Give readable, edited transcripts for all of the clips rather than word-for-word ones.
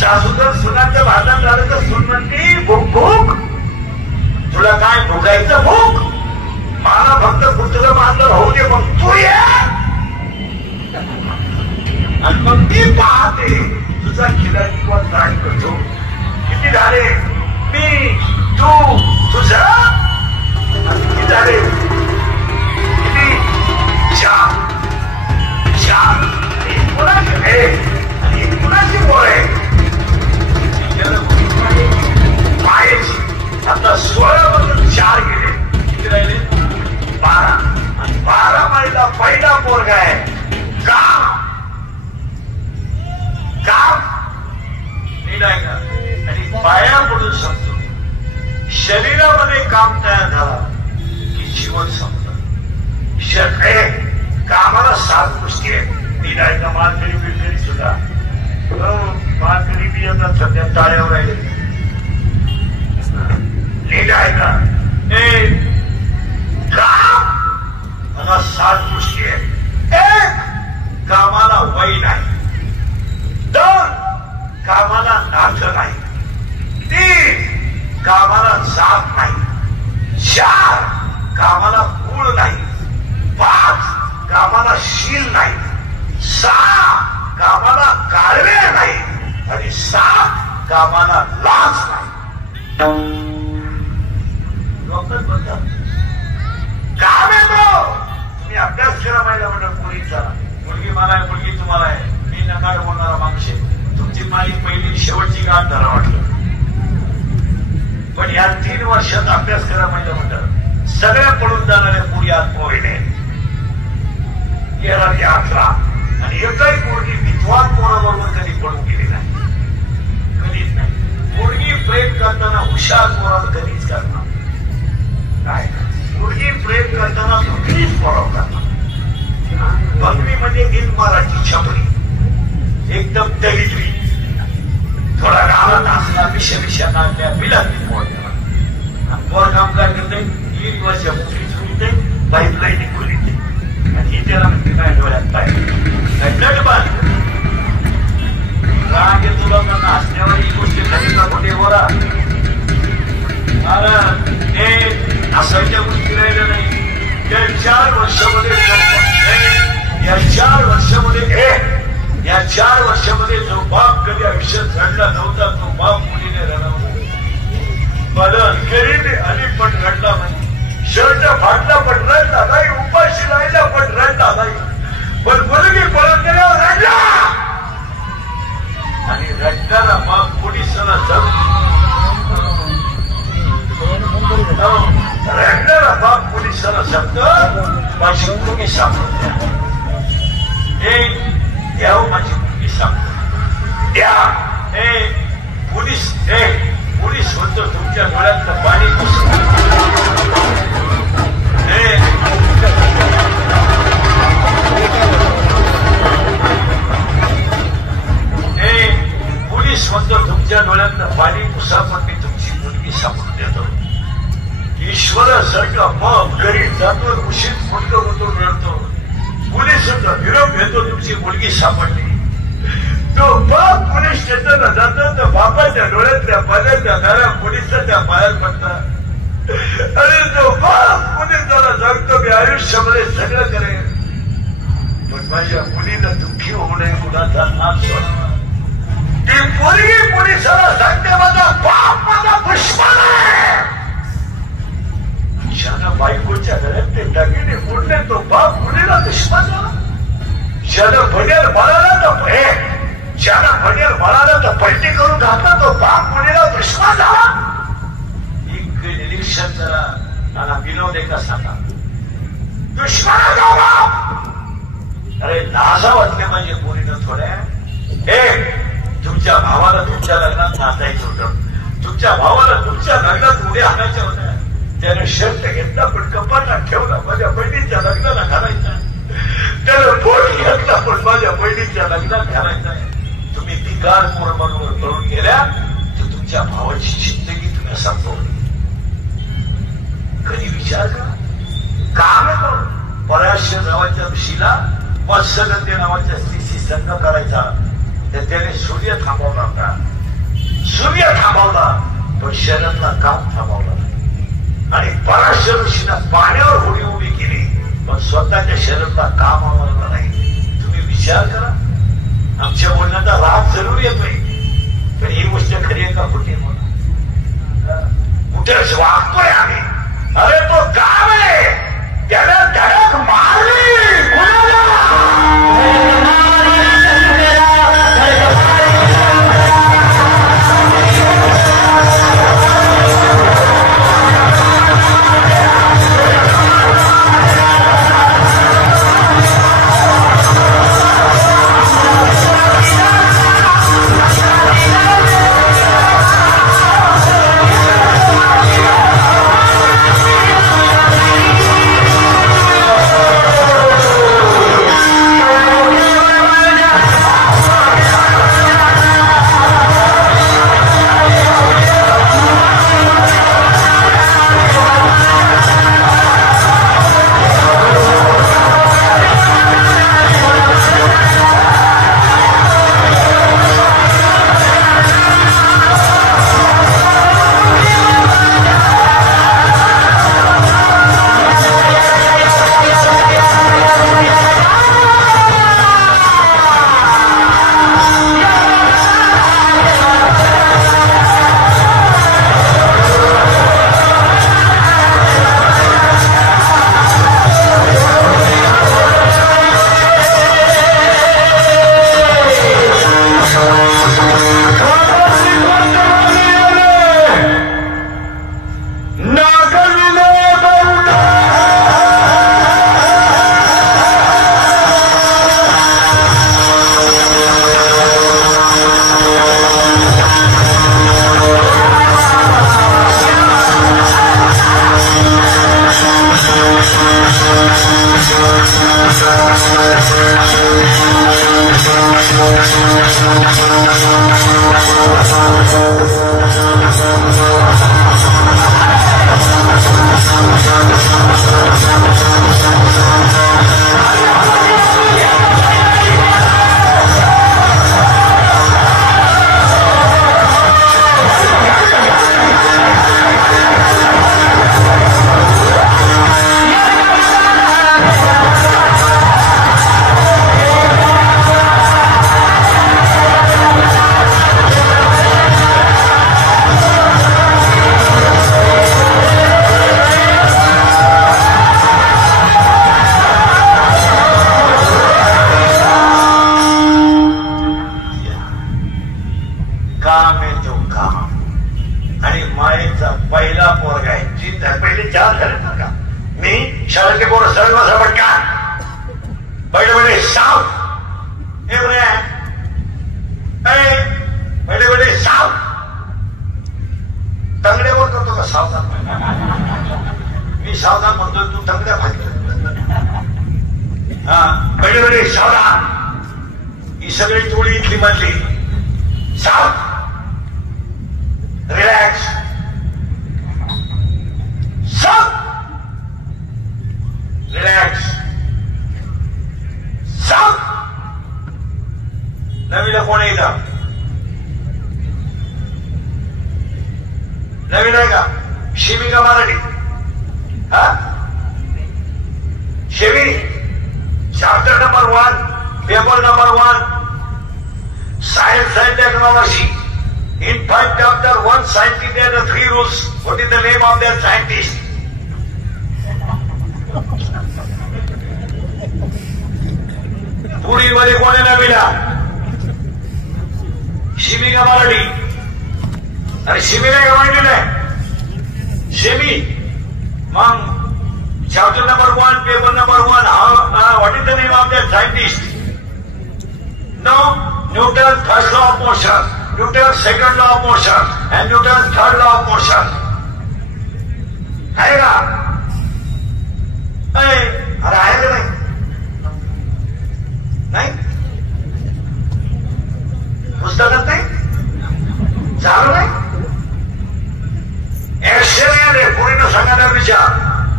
सासूचं सुनाचं भांडण झालं तर सून म्हणते भूक भूक, तुला काय भुकायचं भूक, मला फक्त कुठलं मांजर होऊ दे, मग तू ये. आणि मग ती पाहते तुझा खिलाडी कोण काय करतो. किती झाले, मी तू तुझा किती झाले, किती चार चार. कोणाची आहे आणि कोणाची बोळ आहे पायाची. आता 16 मधून 4 गेले, किती राहिले 12. आणि 12 महिला पहिला पोरगा आहे काम. काम नीट आहे का. आणि पाया पडून सांगतो, शरीरामध्ये काम तयार झाला की जीवन संपलं. कामाला 7 गोष्टी आहेत. नीट आहे का. मालकरी बिलकरी सुद्धा मालकरी बी आता सध्या टाळ्यावर राहिले. नीट आहे का. काम मला 7 गोष्टी आहेत. 1 कामाला वय नाही. 2 कामाला नातं नाही. 3 कामाला जात नाही. 4 कामाला कुळ नाही. 5 कामाला शील नाही. 6 कामाला गाळवे नाही. आणि 7 कामाला लाज नाही. डॉक्टर बोलतात काम येतो. तुम्ही अभ्यास केला पाहिजे म्हणतात मुलीचा. मुलगी मला आहे, मुलगी तुम्हाला आहे. मी नकार बोलणारा माणूस आहे. तुमची माझी पहिली शेवटची गाठ धरा वाटलं. पण या 3 वर्षात अभ्यास करा पाहिजे म्हणतात. सगळ्या पडून जाणाऱ्या पुढे आत पोरीने 11 ते 18 आणि एकही पोरगी विद्वान पोराबरोबर कधी पडून गेली नाही. कधीच नाही. पोरगी प्रेम करताना हुशार पोराला कधीच करणार काय. पोरगी प्रेम करताना कुठलीच पोराव करणार. बंगली म्हणजे एक मराठी छपरी, एकदम दलिद्री, थोडा गावात असला विषविषा काढल्या बिलात पोर काम काय करते. 3 वर्ष मुली चुकते, पाईपलाईन खुलीते आणि त्याला म्हणते काय डोळ्यात काय नट बांध राग येतो लोकांना. हसण्यावर ही गोष्टी खरी का कुठे बोला. हे हसायच्या गोष्टी राहिल्या नाही. या 4 वर्षामध्ये या 4 वर्षामध्ये जो बाप कधी आयुष्यात रडला नव्हता तो बाप मुलीने रडवला. बदल करीने आली पण रडला नाही. शर्ट फाटला पण रडला नाही. उपाशी राहिला पण रडला नाही. पण मुलगी पळून गेल्यावर रडला. आणि रडणारा बाप पोलिसांना रडणारा बाप पोलिसांना सांगतो माझी मुलगी सापडून द्या. द्या माझी मुलगी सापडून द्या. पोलीस म्हणतो तुमच्या डोळ्यातलं पाणी पुसून. पोलीस म्हणतो तुमच्या डोळ्यातलं पाणी पुसा पण मी तुमची मुलगी सापडून देतो. ईश्वरासारखा बाप घरी जातो, उशीत मुलगा होतो, रडतो. पोलिसांचा निरोप घेतो तुमची मुलगी सापडली. तो बाप पोलीस स्टेशनला जातो तर बापाच्या डोळ्यातल्या पाण्याच्या धारा पोलिसाच्या पायात पडतात. आणि तो बाप पोलिसाला सांगतो मी आयुष्यामध्ये सगळं करेन पण माझ्या मुलीला दुःखी होऊ नये, मुलाचा नाश होणार. ती पोरगी पोलिसाला सांगते माझा बाप माझा दुश्मन आहे. ज्यानं बायकोच्या घरात ते दागिने फोडले तो बाप मुलीला दुश्मन झाला. ज्यानं भणेर बाळाला तर ज्यानं भणेर बाळाला तर पलटी करून घातला तो बाप मुलीला दुश्मन झाला. एक निरीक्षण करा. मला विनोद एका सांगा. दुश्मनाचा बाप. अरे लाजा वाटले म्हणजे पोरीनं थोड्या. तुमच्या भावाला तुमच्या लग्नात नाचायचं होतं. तुमच्या भावाला तुमच्या लग्नात उड्या आणायच्या होत्या. त्याने शर्ट घेतला पण कपाटात ठेवला. माझ्या बहिणीच्या लग्नाला घालायचा. त्यानं बोट घेतला पण माझ्या बहिणीच्या लग्नात घालायचा. तुम्ही तिकार बरोबर करून गेल्या तर तुमच्या भावाची जिंदगी तुम्ही संपवली. कधी विचार करा. काम येतो. पराशर नावाच्या ऋषीला वत्सगंधे नावाच्या स्त्रीशी संघ करायचा. तर त्याने सूर्य थांबवला होता. सूर्य थांबवला पण शरदला काम थांबवलं नाही. आणि पराशर ऋषीनं पाण्यावर होडी उभी केली पण स्वतःच्या शरदला काम आवडलं नाही. तुम्ही विचार करा, आमच्या बोलण्याचा राग जरूर येतोय पण ही गोष्ट खरी आहे का खोटी? कुठेच वागतोय आम्ही. अरे तो काम आहे त्याला धडक मारली.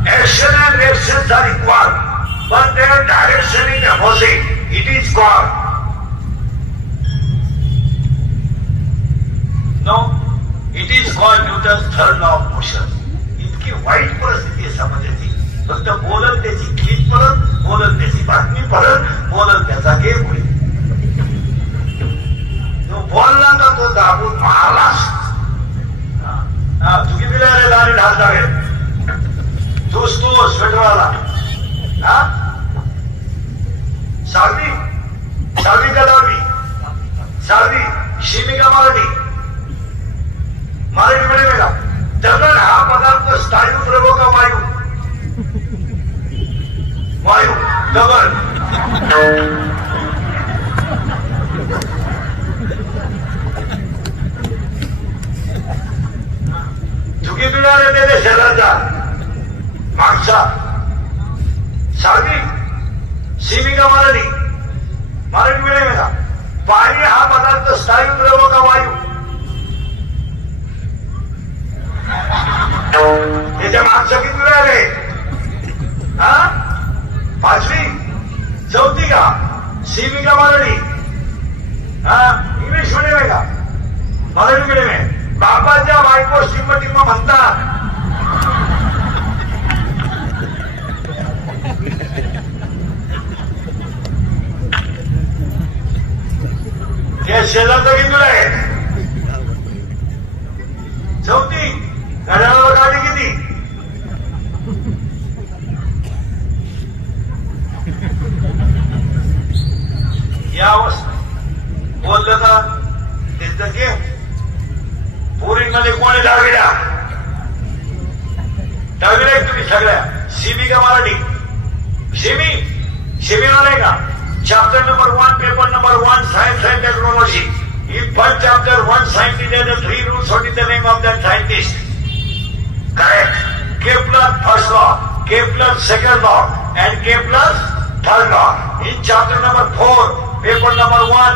Action and reactions are equal, but their direction is opposite. It is God. No, it is called Newton's third law of motion. इतकी वाईट परिस्थिती आहे समाजाची. फक्त बोलत त्याची क्लिप परत, बोलत त्याची बातमी परत, बोलत त्याचा गेम होईल. तो बोलला का तो दाबून मारलास. तू किती रे लारी ढालतावे तूच तू स्वेटरवाला. सावली सावली का दावी सावली शिमी का मराठी मराठी मध्ये वेगळा. दगड हा पदार्थ स्थायू द्रव का वायू. वायू दगड. चुकी पिणारे त्याच्या शहराचा मागचा सावली शिमी का मराठी मराठी मिळेल का. पाणी हा पदार्थ स्थायू द्रव का वायू. त्याच्या मागचं किती मिळाले. पाचवी चौथी का शिमी का मराठी. इंग्लिश मिडियम आहे का मराठी मिडियम आहे. बाबाच्या बायको टिम म्हणतात. या शेजारचं किती आहे. चौथी. घड्याळावर गाडी किती. या अवस्था बोललं का त्याचं गेम. पोरींमध्ये कोणी दहावीला तुम्ही सगळ्या. शिमी का मराठी शिमी आलाय का. Chapter number 1 paper number 1 science and technology. In first chapter, one scientist has the 3 rules. What is the name of that scientist? Correct. Kepler first law, Kepler second law, and Kepler third law. In chapter number 4, paper number 1.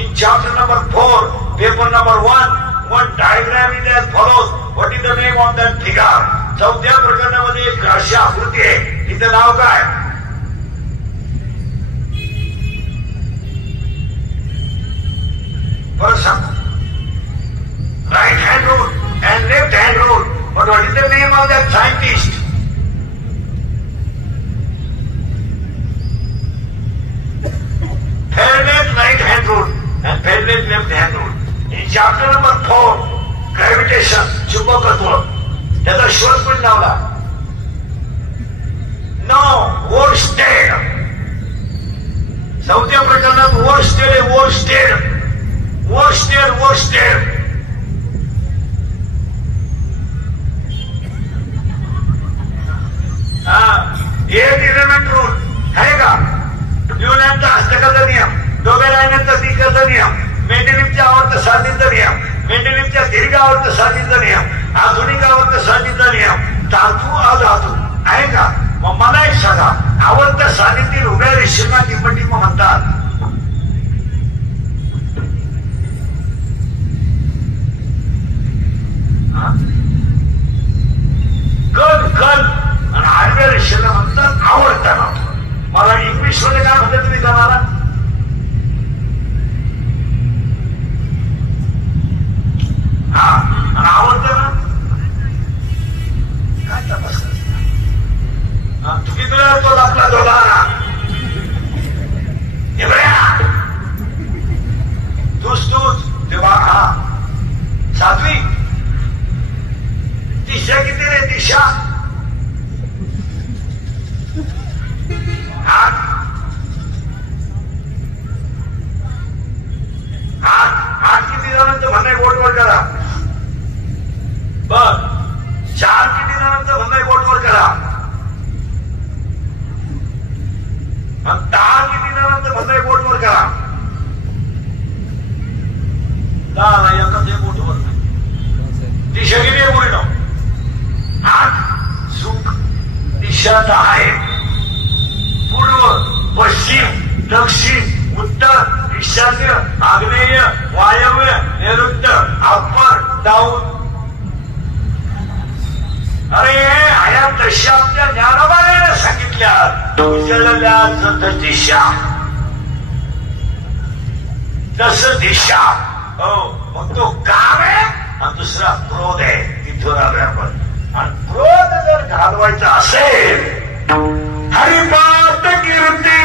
In chapter number 4, paper number 1, one diagram is as follows. What is the name of that figure? चौथ्या प्रकरणामध्ये एक अशी आकृती आहे. तिचं नाव काय. Right hand rule and left hand rule. But what is the name of that scientist? Faraday right hand rule and Faraday left hand rule. In chapter number 4, gravitation, चुंबकत्व, त्याचा शोध पण लावला. No, Worsted. चौथ्या प्रकरणात Worsted. एक element rule आहे का. न्यूलँडचा हस्तकाचा नियम, डोबेलायनचा दिग्गजचा नियम, मेंडेलिफच्या आवर्त सारणीचा नियम, मेंडेलिफच्या दीर्घ आवर्त सारणीचा नियम, आधुनिक आवर्त सारणीचा नियम, धातू अधातू आहे का. मग मला एक सांगा, आवर्त सारणीतील उभ्या रेषेला टिंब म्हणतात. कल आणि आडव्या रेषेला म्हणतात आवर्तना. मला इंग्लिश मध्ये काय म्हणतात तुम्ही जाणारा. आणि आवर्तना काय तपास करता. तुम्ही तुला तो आपला दोघांना तूच तेव्हा. सातवी. दिशा किती रे. दिशा 8 किती जणांचं म्हणणं बोटवर करा. बर 4 किती जणांचं म्हणणं बोटवर करा. 10 किती जणांचं म्हणणं बोटवर करा. 10 एकाच बोटवर नाही. दिशा किती आहे बोलणं. 8 सुख. दिशा 10 आहे. पूर्व, पश्चिम, दक्षिण, उत्तर, ईशान्य, आग्नेय, वायव्य, नैऋत्य, अप्पर, डाऊन. अरे ह्या दशा आमच्या ज्ञानोबाने सांगितल्या. उजळल्या दिशा तस दिशा. हो मग तो काम आहे आणि दुसरा क्रोध आहे. तिथवर आलोय आपण. आणि क्रोध जर घालवायचा असेल हरिपाठ कीर्ती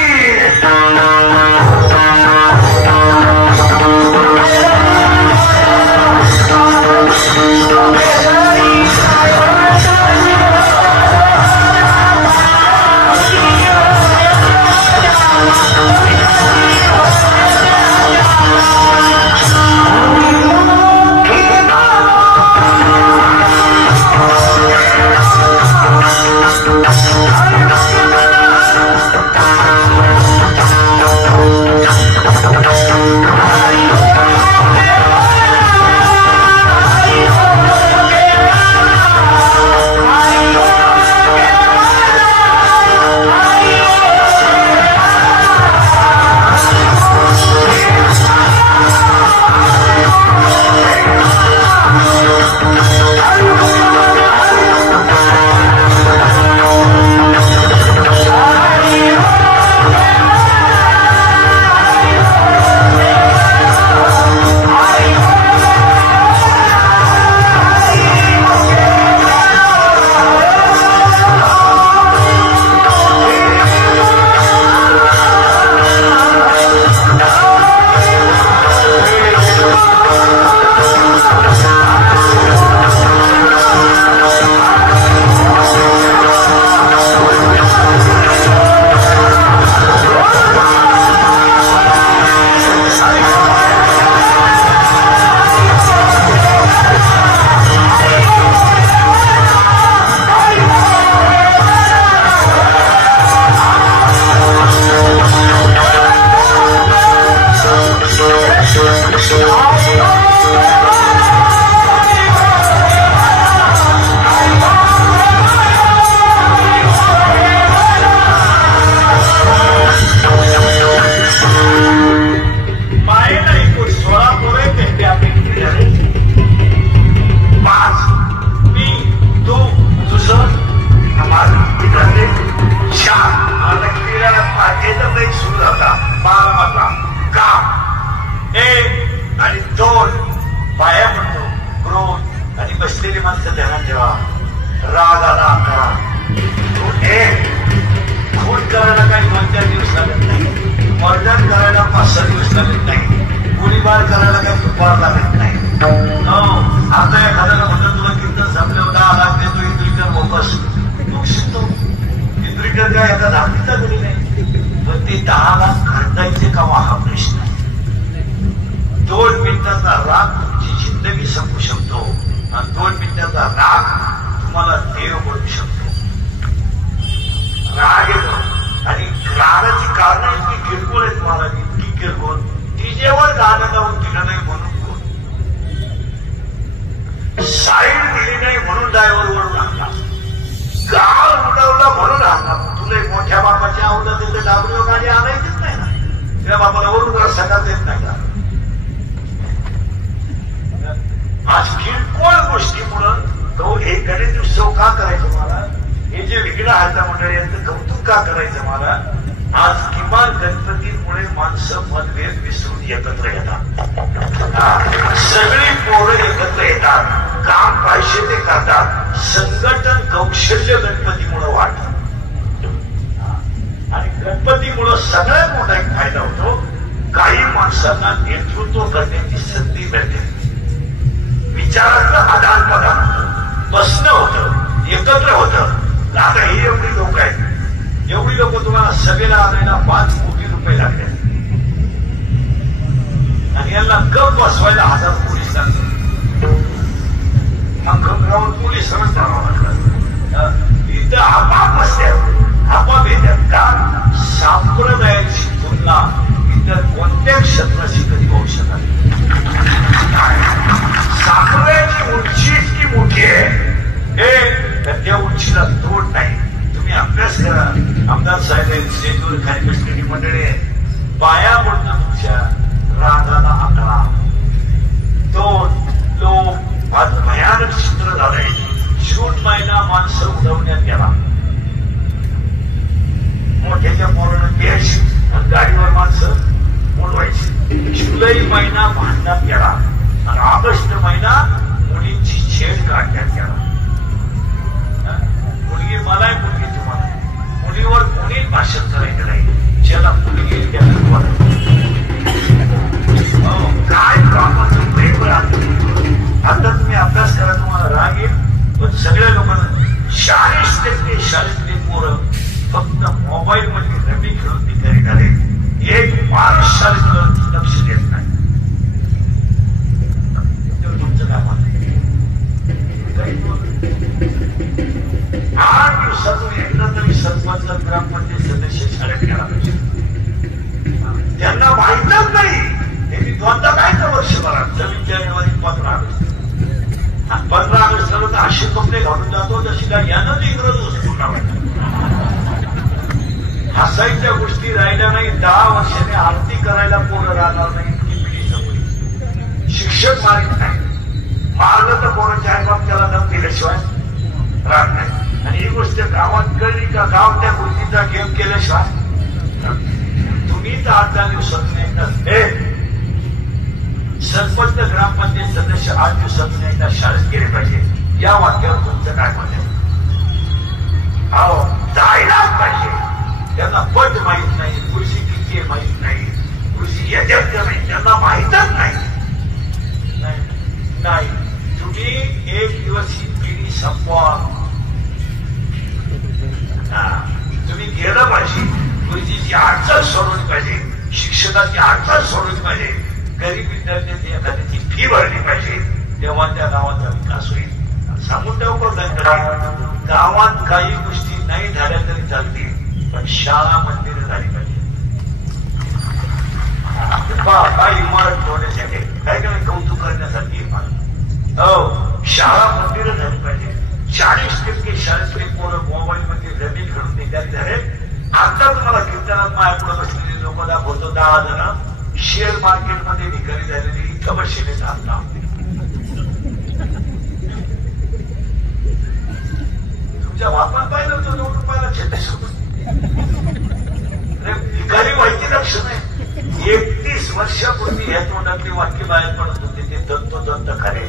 मोठ्याच्या पोरानं प्यायची आणि गाडीवर माणसं बोलवायची. जुलै महिना भांडणात गेला. आणि ऑगस्ट महिना मुलींची छेड काढण्यात यावा. मुलगी मला आहे, मुलगी तुम्हाला. मुलीवर कोणी भाषण करायचं नाही. ज्याला मुलगी त्याला काय प्रॉब्लेम प्रेम राहते. आता तुम्ही अभ्यास करा, तुम्हाला राग येईल. पण सगळ्या लोकांना 40% शाळेतली पोरं फक्त मोबाईल मध्ये रमी खेळून बिचारी झाले. एक माणूस शाळेत लक्ष देत नाही. तुमचं काय म्हणणं? 8 दिवसातून एकदा तरी सरपंच ग्रामपंचायत सदस्य शाळेत गेला पाहिजे. त्यांना माहीतच नाही. त्यांनी दोनदा काय तर वर्षभरात 26 जानेवारी 15 ऑगस्ट 15 ऑगस्ट झालं तर असे कपडे घालून जातो जशी काय यानं इंग्रज वस्तू लावायचं. हसायच्या गोष्टी राहिल्या नाही. 10 वर्षाने आरती करायला पोरं राहणार नाही. इतकी पिढी संपली. शिक्षक मारित नाही. मारलं तर पोरांच्या आईबाप त्याला दम दिल्याशिवाय राहत नाही. आणि ही गोष्ट गावात कळली का गाव त्या गोष्टीचा गेम केल्याशिवाय तुम्ही तर 8 दिवसातून एकदा सरपंच ग्रामपंचायत सदस्य 8 दिवसातून एकदा शाळेत गेले पाहिजे. या वाक्यावर तुमचं काय मत आहे? अहो जायलाच पाहिजे. त्यांना पट माहित नाही, कृषी किती आहे माहित नाही, कृषी येतात का नाही त्यांना माहितच नाही. नाही तुम्ही एक दिवस ही पिढी संपवा. तुम्ही गेलं पाहिजे. कृषीची अडचण सोडवली पाहिजे. शिक्षकाची अडचण सोडवली पाहिजे. गरीब विद्यार्थ्यांची एखाद्याची फी भरली पाहिजे. तेव्हा त्या गावाचा विकास होईल. सांगून ठेव गावात काही गोष्टी नाही झाल्या तरी चालतील, पण शाळा मंदिरं झाली पाहिजे. काय इमारत ठेवण्यासाठी काय काय कौतुक करण्यासाठी इमारत. हो शाळा मंदिरं झाली पाहिजे. 40% शाळेतले पोरं मोबाईल मध्ये रमी खेळून निघाले झाले. आता तुम्हाला कीर्तनात माझ्यापुढे बसलेले लोक दाखवतो 10 जण शेअर मार्केटमध्ये निघाली झालेली इतकं बसले चालता. तुमच्या बापात पाहिलं होतं ₹2 छत्तीस भिकारी व्हायची लक्ष नाही. 31 वर्षापूर्वी ह्या तोंडातली वाक्य बाहेर पडत होते ते दंतोदंत खरे.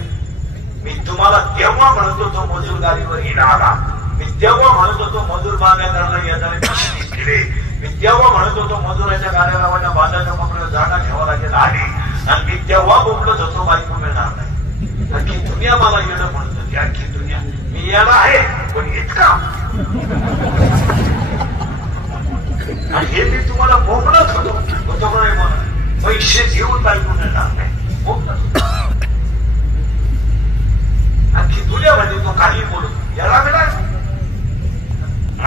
मी तुम्हाला तेव्हा म्हणत होतो मजूर गाडीवर येणारा. मी तेव्हा म्हणत होतो मजूर बागायदाराला येणारे पिशवी केले. मी तेव्हा म्हणत होतो मजुराच्या गाड्या लावायला बाजाच्या मोकळ्या जागा ठेवा लागेल आली. आणि मी तेव्हा बोलत होतो बायको मिळणार नाही. अख्खी दुनिया मला येणं म्हणत होती. अख्खी दुनिया मी येणं आहे पण इतका. आणि हे मी तुम्हाला बोलत होतो पैसे घेऊन बायको मिळणार नाही. बोलत अख्खी दुनियामध्ये तो काही बोलत याला मिळाला.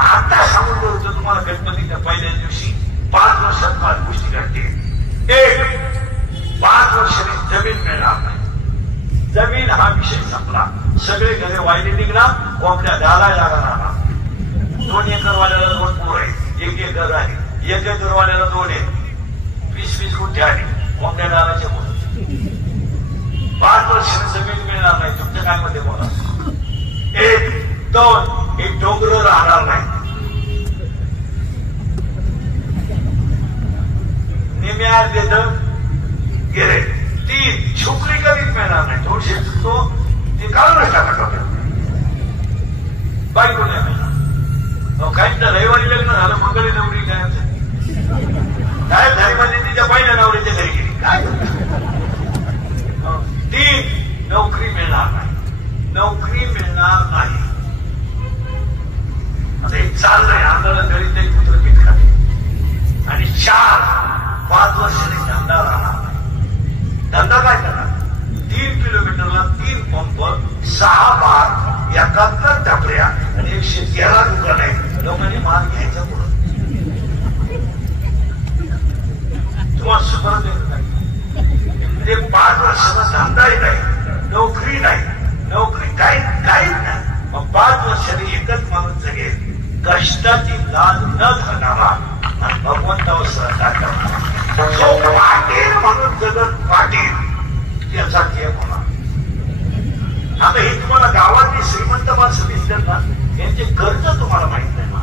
आता सांगून बोलतो तुम्हाला गणपतीच्या पहिल्या दिवशी 5 वर्षात 5 गोष्टी घडते. एक 5 वर्षांनी जमीन मिळणार नाही. जमीन हा विषय संपला. सगळे घरे वायले निघणार. कोंबड्या झाला जागा राहणार. 2 एकरवाल्याला 2 पोर आहे. 1 एकर आहे. 1 एकरवाल्याला 2 आहे. 20-20 गुंठे आले. कोंबड्या डालाचे बोलत 5 वर्षांनी जमीन मिळणार नाही. तुमच्या काय मध्ये बोला. 1 2 एक डोंगर राहणार नाही. निम्या देत गेले. 3 छोकरी कधीच मिळणार नाही. 200 तो ते काढूनच टाका. बायको नाही मिळणार. काही तर रविवारी लग्न झालं मंगळी नवरी काय झाली म्हणजे तिच्या पहिल्या नवरीच्या घरी गेली. काय 3 नोकरी मिळणार नाही. नोकरी मिळणार नाही. आता हे चाललंय आंदोलन घरी ते कुत्र पीठ खाते. आणि 4 5 वर्षांनी धंदा राहणार नाही. धंदा काय करणार. 3 किलोमीटरला 3 पंप 6 बार 71 टपऱ्या आणि 113 दुकान आहे. लोकांनी माल घ्यायचा पुढं. तुम्हाला सुधार देत नाही. म्हणजे 5 वर्षाचा धंदाही नाही. नोकरी नाही. नोकरी काहीच नाही. मग 5 वर्षांनी एकच माणूस जगेल. कष्टाची लाज न धरणारा आणि भगवंतावर श्रद्धा करणारा. जो पाटील म्हणून जगत पाटील याचा खेळ होणार. आता हे तुम्हाला गावातली श्रीमंत माणसं दिसतात ना. यांचे कर्ज तुम्हाला माहित नाही ना.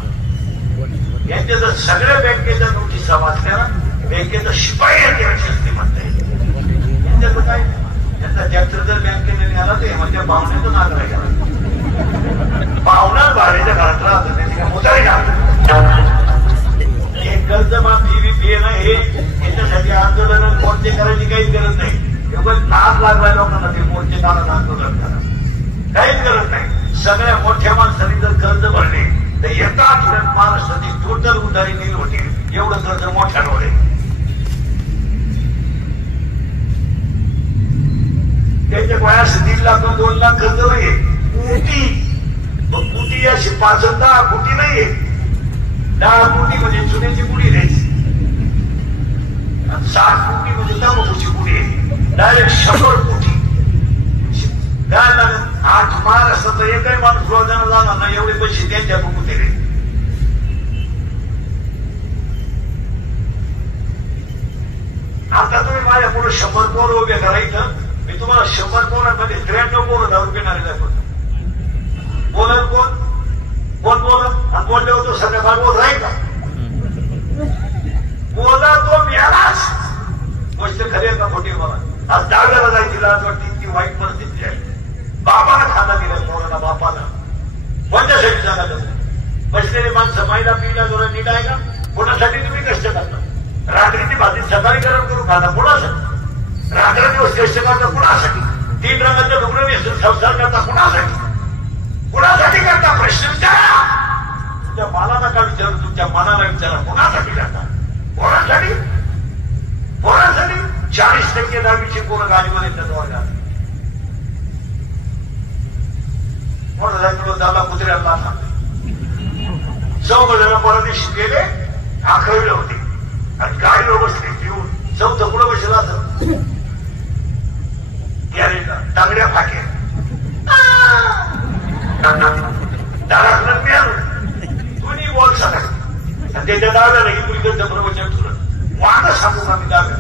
यांच्या जर सगळ्या बँकेच्या नोटिसा वाचल्या ना. बँकेचा शिपाई यांच्यापेक्षा श्रीमंत आहे. यांच्याकडे काय त्यांचा ट्रॅक्टर जर बँकेने मिळाला तर म्हणजे पाहुण्याचं नागरा गेला. पाहुणा भाड्याच्या घरात राहतो त्याची काय मोतारी हे कर्ज माफी बी नाही याच्यासाठी आंदोलन मोर्चे करायची काहीच गरज नाही. लाख लागला लोकांना ते मोर्चे काढत आंदोलन करा काहीच गरज नाही. सगळ्या मोठ्या माणसांनी जर कर्ज भरले तर एका आठवड्यात महाराष्ट्राची टोटल उधारी नील होती. एवढं कर्ज मोठ्यानं होते. त्यांच्या वयास 1.5 लाख 2 लाख कर्ज नाहीये. कुटी अशी 5-10 कोटी नाहीये. 10 कोटी म्हणजे चुन्याची पुडी द्यायची. 7 कोटी म्हणजे तंबाखूची पुडी आहे. डायरेक्ट 100 कोटी काय लागत. आज महाराष्ट्राचा एकही माणूस रोजानं जाणार नाही एवढे पैसे त्यांच्या बघून दिले. आता तुम्ही माझ्या पुढे 100 पोरं उभे करायचं. मी तुम्हाला 100 पोरांमध्ये 93 पोरं दारू पिणारे दाखवतो. बोलत कोण बोलत आणि बोलले होतो सगळ्या भागवत राहील का. बोला तो मिळालाच. गोष्ट खरी आहे का खोटी मला. आज डाव्याला जायची लाज वाटते. इतकी वाईट परिस्थिती आहे. बापाला खाना दिला पोराला बापाला कोणत्यासाठी जागा तसं बसलेली माणसं महिला पिला जोरा नीट आहे का. कोणासाठी तुम्ही कष्ट करता. रात्रीची भाजी सकाळी गरम करून खाता कोणासाठी. रात्र दिवस कष्ट करता कुणासाठी. 3 रंगाचे लुगडं नेसून संसार करता कुणासाठी करता. प्रश्न विचारा. तुमच्या मनाला का विचारू. तुमच्या मनाला विचारा कोणासाठी करता. कोणासाठी 40% 10वीची पोरं गाडीवर येतात वर्गात. मोटरसायकल झाला कुत्र्याला सांगते. 14 परदेशी गेले 11वीला होते आणि गाडीवर बसले घेऊन 14 कुठं बसला असं गॅरेजला तांगड्या फाके दारात दोन्ही बॉल सांगायचे आणि त्याच्या डाव्याला ही मुलीचं प्रवचन ठेवलं. वाद सांगून आम्ही डाव्या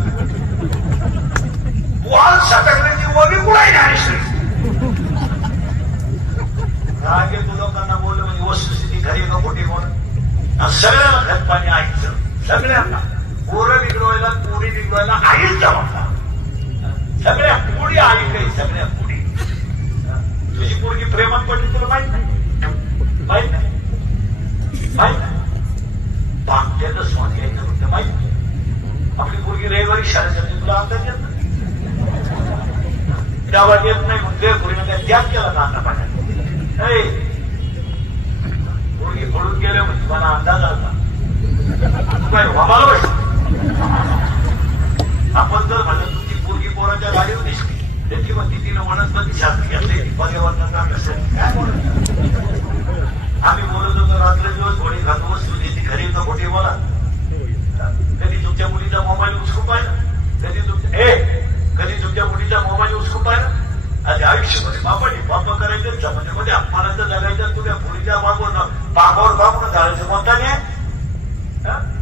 बॉल सटकण्याची वगी कुणाही नाही. राग येतो लोकांना बोललं म्हणजे वस्तुस्थिती खरी का खोटी बोल. सगळ्यांना खतपाणी ऐकचं. सगळ्यांना पोरं बिघडवायला पोरी बिघडवायला आईच जबाबदार. सगळ्या पुढी आई काही सगळ्या पुढी. तुझी पोरगी प्रेमात पडली तुला माहित नाही. माहित नाही बांगल्याचं स्वान यायचं म्हणतं माहित नाही. आपली पोरगी रविवारी शाळेत जाते तुला अंदाज येत नाही. डावात येत नाही म्हणते पोरीनं काय त्याग केला नाना पाण्यात. पोरगी पडून गेले म्हणजे मला अंदाज आला. काय व्हामाला बस आपण जर म्हणलं तुमची पोरगी पोराच्या गाडीवर दिसली त्याची म्हणते तिनं वनस्पती शास्त्र घेतले पर्यावरणाचा कसं काय बोलत. आम्ही बोलत होतो रात्र दिवस घोडी खातो वस्तू ती खरी तर खोटी बोला. कधी तुमच्या मुलीचा मोबाईल उचकून पाहिला. कधी तुमच्या मुलीचा मोबाईल उचकून पाहिला. आज आयुष्यमध्ये बापा करायचं म्हणजे अपमानाचं जगायचं. तुझ्या मुलीच्या बापावर बापून झाडायचं कोणता नाही.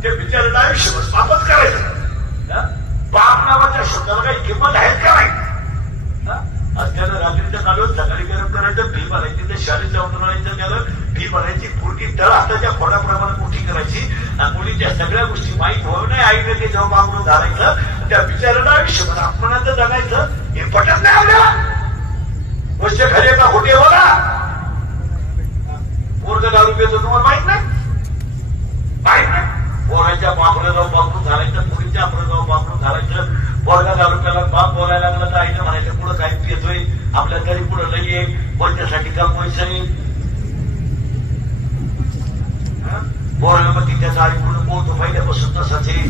ते बिचारायला आयुष्यभर बापच करायचं. बाप नावाच्या शब्दाला काही किंमत आहे का नाही. आज त्यानं रात्रीचं काढून सकाळी गरम करायचं फी भरायची. ते शाळेत जाऊन राहायचं त्याला फी भरायची. पुरकी तळ हाताच्या खोडाप्रमाणे मोठी करायची आणि मुलीच्या सगळ्या गोष्टी माहीत होऊ नये. आईने ते जेव्हा बापरून घालायचं त्या बिचारायला आयुष्यभर अपमानाचं जगायचं. हे पटत नाही आपल्याला. गोष्ट खरी का खोटी बोला. पोरग दारू पितो तुम्हाला माहित नाही. पोराच्या बापरे जाऊ बापरून घालायचं. मुलीच्या आपलं जाऊ बापरून घालायचं. पोरगा दारू प्याला बाप बोलायला लागला तर आईनं म्हणायचं पुढं काय पितोय आपल्या तरी पुढं लई आहे कोणत्यासाठी का पैसे नाही. पोराला मग ती त्याचा आई पुढं पोहतो पहिल्यापासून तसाच आहे.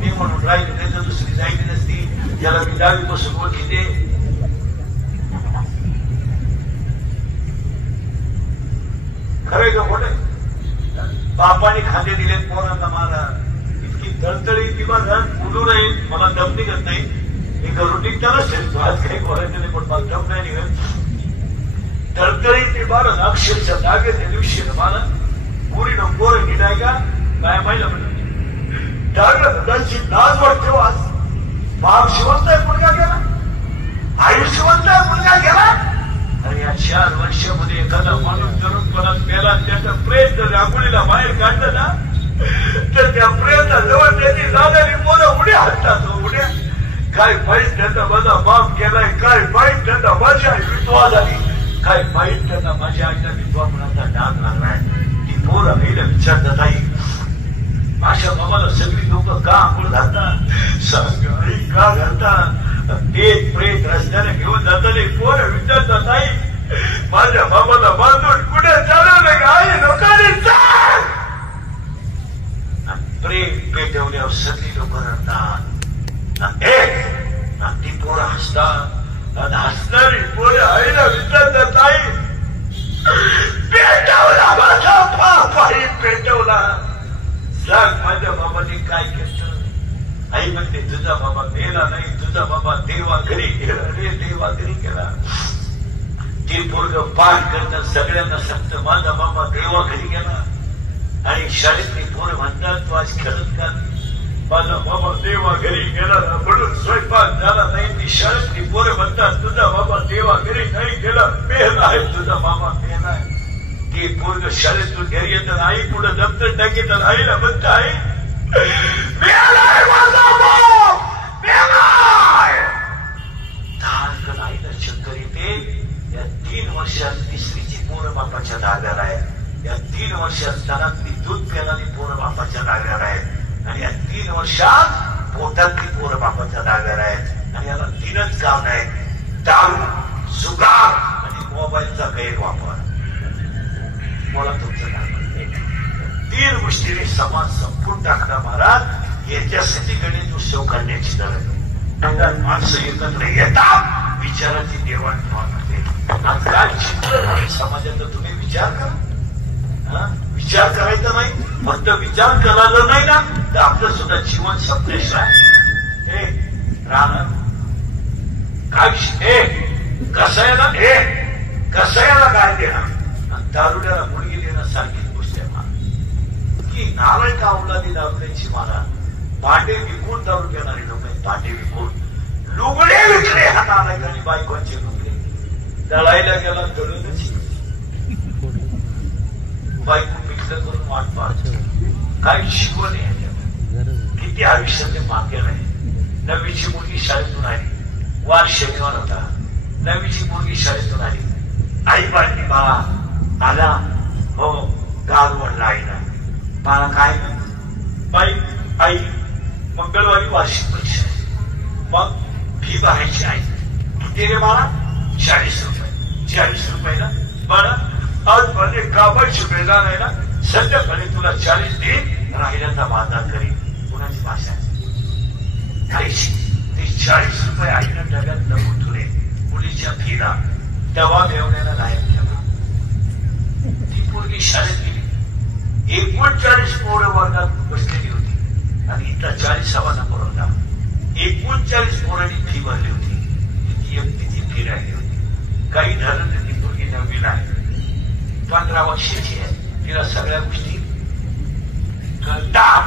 मी म्हणून राहिली नाही तर दुसरी जायची नसती. ज्याला मी 10वी पासून ओळखीते. खरंय का खोटं. बापाने खांदे दिलेत पोरांना. मला इतकी तळतळी किंवा बोलू नये मला दम निघत नाही. मी घरून निघतानाच ठेवतो. आज काही बोलायचं नाही पण मला दम नाही निघत. तळतळी ती बारा अक्षरच्या जागेच्या दिवशी मला पुरीनं पोरं निघाय का काय पाहिलं म्हणून त्यांची लाज वाटते. आज बाप शिवंत आहे मुलगा गेला. आई शिवंत आहे मुलगा गेला. आणि या 4 वर्षामध्ये एखादा माणूस तरुणपणात गेला त्याचं प्रेत जर रांगोळीला बाहेर काढलं ना तर त्या प्रेता जवळ त्याची जाणारी पोरं उड्या हटतात. उड्या काय वाईट त्यांना माझा बाप केलाय, काय वाईट त्यांना माझी आई विधवा झाली, काय वाईट त्यांना माझ्या आईला विधवा मुलाचा डाग लागलाय. ती पोर आईला विचारतात, आई माझ्या बाबाला सगळी लोक का आंघोळ घालतात, सांग आई का घालतात, पेट प्रेत रस्त्याने घेऊन जाताना पोर विचारतात, आई माझ्या बाबाला बांधून कुठे चालवलं का, आई लोकांनी सांग. प्रेम पेटवल्यावर सगळी लोक रडतात, ती पोरं हसतात, हसणारी पोरं आईला विचारतात, आई पेटवला माझा बाप, आई पेटवला, सांग माझ्या बाबाने काय केलं. आई म्हणते तुझा बाबा मेला नाही, तुझा बाबा देवा घरी गेला रे, देवा घरी गेला. ते पोरग पाठ करतात, सगळ्यांना सांगतं माझा बाबा देवा घरी गेला. आणि शाळेतली पोरं म्हणतात तू आज खेळत का, माझा बाबा देवा घरी गेला म्हणून स्वयंपाक झाला नाही. ती शाळेतली पोरं म्हणतात तुझा बाबा देवा घरी नाही गेला, मेला आहे, तुझा बाबा मेला आहे. ती पोरग शाळेतून घरी येतात, आई पुढे दप्तर टाकीतात, आईला म्हणत आई मेलाय माझा बाप, मेलाय. धारकन आईला चक्कर येते. या 3 वर्षात तिसरीची पोरं बापाच्या ताब्यात आहे. या 3 वर्षात स्तनातली दूध प्यायणारी पोरं बापाच्या ताब्यात आहेत. आणि या 3 वर्षात पोटातली पोरं बापाच्या ताब्यात आहेत. आणि याला 3च काम आहे, दारू, जुगार आणि मोबाईलचा गैरवापर. मला तुमचं काय म्हणते, 3 गोष्टीने समाज संपून टाकला महाराज. याच्यासाठी गणेशोत्सव करण्याची गरज आहे. माणसं एकत्र येतात, विचाराची देवाणघेवाण होते. आज काय चित्र आहे समाजाचा, तुम्ही विचार करा. विचार करायचा नाही, फक्त विचार करायला नाही ना तर आपलं सुद्धा जीवन संपल्याशिवाय राहणार काय. कसायला कसायला काय देणार, दारुड्याला मुलगी देणं सारखीच गोष्ट आहे मला. की नारळ का औलादी दारुड्याची मला, भांडे विकून दारू देणारे लोक आहेत, भांडे विकून. लुगडे विकले हा नारायकांनी, बायकोचे लुगडे दळायला गेला दळूनच बायको पिकलं करून वाट पाहतो. काय शिकवणे किती आयुष्याचे मागे आहे. 9वीची मुलगी शाळेतून आली, वार शनिवार होता. 9वीची मुलगी शाळेतून आली, आई बाळली बाळा आला, हो गाल वडला आईला. बाळा काय बाई, आई मंगळवारी वार्षिक परीक्षा आहे, मग फी भरायची आहे. किती रे बाळा, 40 रुपये. 40 रुपयाला बाळा आज माझे कामाची वेळा नाही ना, संध्याकाळी तुला 40 देईन, राहिल्याचा बाजार करीन. कुणाची भाषा काहीशी. ते 40 रुपये आईनं डब्यात लपून ठेवले मुलीच्या फीला, डबा मिळवण्याला नायक ठेवला. ती पोरगी शाळेत गेली. 39 पोरं वर्गात बसलेली होती आणि इथला 40वा नंबर होता. 39 पोरांनी फी भरली होती. ती एकटीची फी राहिली होती. काही झालं तर ती पोरगी 9वीला आहे, 15 वर्षाची आहे. तिला सगळ्या गोष्टी कळतात.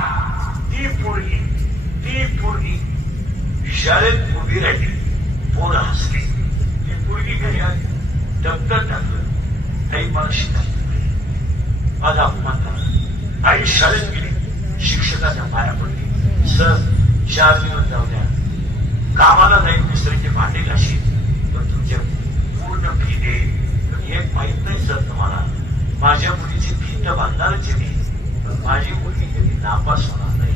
ती पोरगी शाळेत उभी राहिली, पोरं हसली. ती पोरगी घरी आली, दप्तर टाकलं, आई मला शिकायचं, माझा अपमान झाला. आई शाळेत गेली, शिक्षकाच्या पाया पडली, सर 4 दिवस जाऊ द्या, कामाला जाईल, दुसऱ्याचे भांडे घाशील, पण तुमच्या पूर्ण फी देईल. एक माहित नाही सर तुम्हाला, माझ्या मुलीची फी तर बांधणारच आहे, पण माझी मुलगी कधी नापास होणार नाही.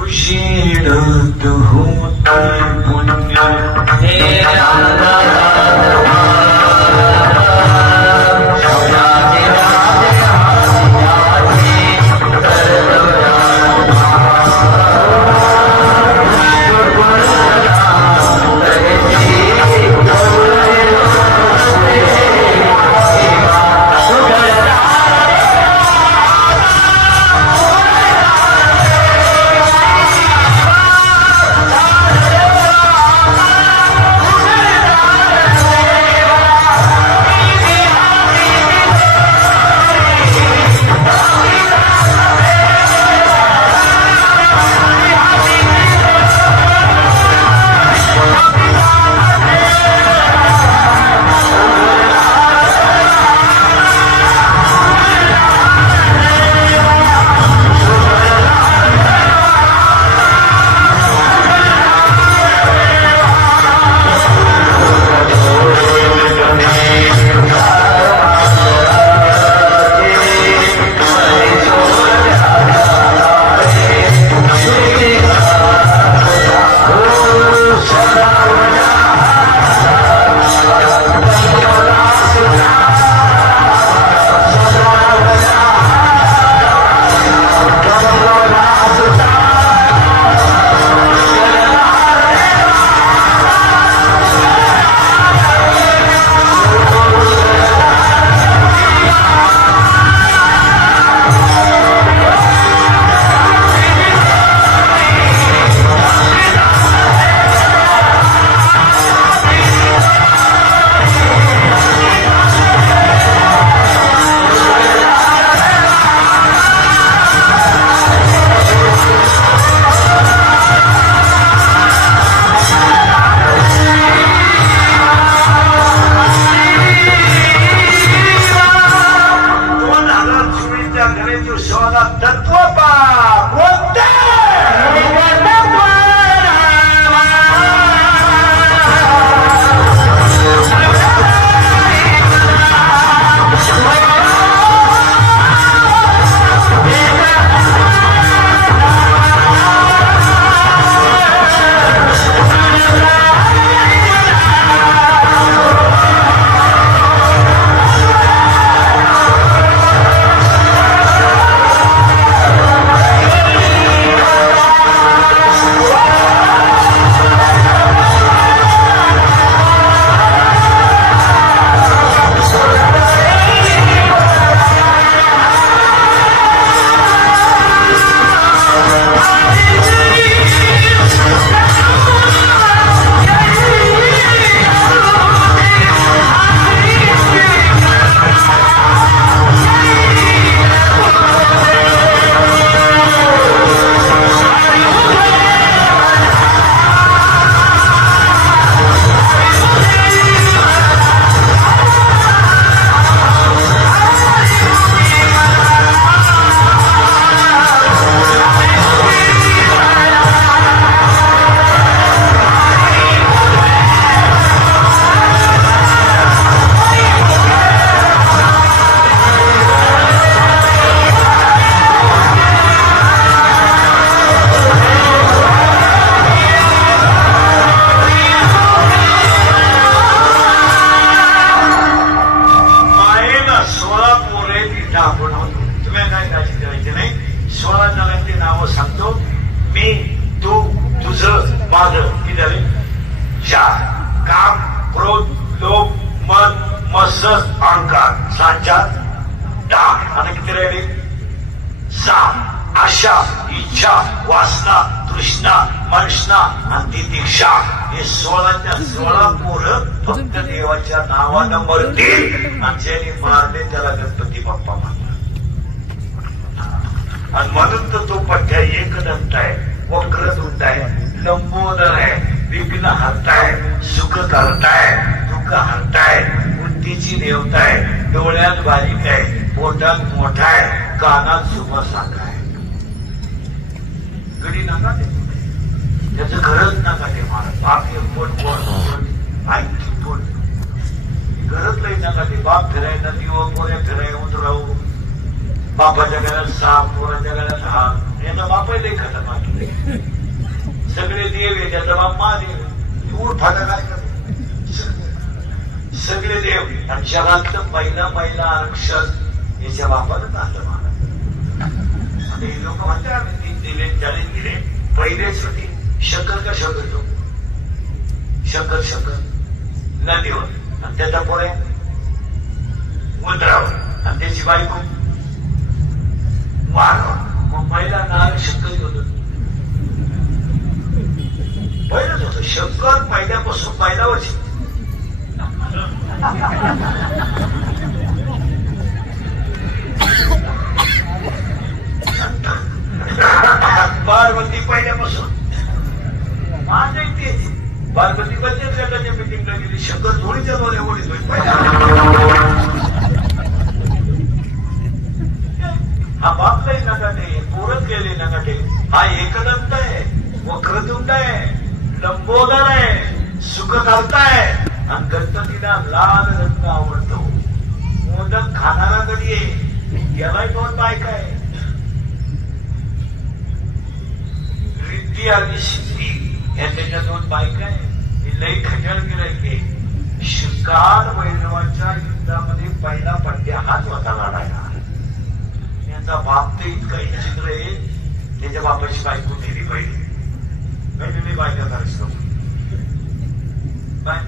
उशीर तू पुण्य अहंकार, सांचार, डाग. आता किती राहिले? 6. आशा, इच्छा, वासना, तृष्णा, मनष्णा आणि तितिक्षा. हे 16च्या 16 पोरं फक्त देवाच्या नावानं मरतील आणि ज्याने मारले त्याला गणपती बाप्पा म्हणतात. आणि म्हणून तर तो पठ्या एकदंत आहे, वक्रतुंड आहे, लंबोदर आहे, विघ्न हरताय, सुख करताय, दुःख हरताय, बुद्धीची देवता आहे, डोळ्यात बारीक आहे, पोटात मोठा आहे, कानात सुवासाका आहे. गडी नका ते, त्याचं गरज नका ते महाराज. बाप एक पोट पोट आईची पोट गरज लई नका ते. बाप फिराय नदी व पोऱ्या फिराय उतरावू, बापाच्या घरात 6, पोराच्या घरात 6. याचा बापही लई खतरनाक. सगळे देव आहे, त्याचा बाप महादेव. उठ फाटा काय करतो, सगळे देव. आणि जगातलं पहिला आरक्षण याच्या बापानं आलं महाराज. आणि हे लोक म्हणते आम्ही 3 दिले 40 दिले. पहिलेच होते शंकर का शंकर, शंकर नदीवर, आणि त्याच्या पोऱ्या उंदरावर, आणि त्याची बायको वाघावर. मग पहिला नारळ शंकर होत, पहिलंच होतं शंकर. पहिल्यापासून पहिला वर्ष पार्वती पहिल्यापासून माझ्या तेच. पार्वती बद्दल गटाच्या मिटिंगला गेली, शंकर थोडीच्या दोन्ही ओढीतोय पहिला. हा बापलाही नकाटे, पोरच गेले नकाटे. हा एकदंत आहे, वक्रतुंड आहे, लंबोदर आहे, सुख करताय. आणि गणपतीला लाल रंग आवडतो. मोदक खाणारा कधी आहे, याला 2 बायका आहे, रिद्धी आणि सिद्धी. या त्याच्या 2 बायका आहे. ही लई खटल गिरायके. शिकार वैरवाच्या युद्धामध्ये पहिला पट्ट्या हाच होता लढायला. त्याचा बाप तर इतका चित्र आहे, त्याच्या बापाची बायको नेली पहिली. पहिली बायका करायचं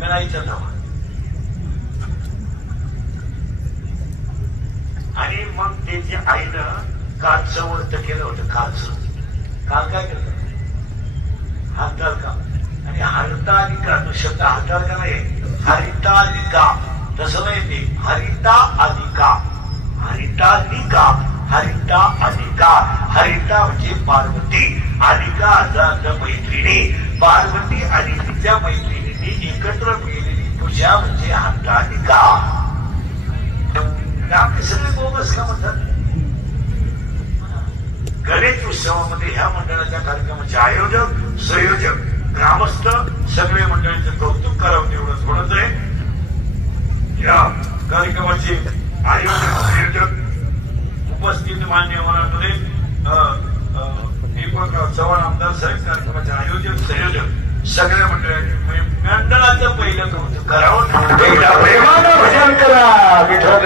मिळायचं नाव. आणि मग त्याच्या आईनं कालचं व्रत केलं होतं. काल काय केलं? हरतालिका. आणि हरतालिका तो शब्द हरतालिका नाही, हरितालिका. तसं नाही ते, हरितालिका. हरितालिका, हरितालिका. हरिता म्हणजे पार्वती, अलिका अर्थ मैत्रिणी. पार्वती आणि तिच्या मैत्रिणींनी एकत्र केलेली पूजा म्हणजे हरतालिका. आपले सगळे बोगस का म्हणतात. गणेश उत्सवामध्ये ह्या मंडळाच्या कार्यक्रमाचे आयोजक, संयोजक, ग्रामस्थ सगळे मंडळींचं कौतुक करावं तेवढंच म्हणत आहे. या कार्यक्रमाचे आयोजक, संयोजक, उपस्थित मान्यवरांमध्ये दीपक चव्हाण आमदार साहेब, कार्यक्रमाचे आयोजक, संयोजक सगळ्या मंडळाचं पहिलं कौतुक करावं. एकदा प्रेमानं भजन करा विठ्ठल.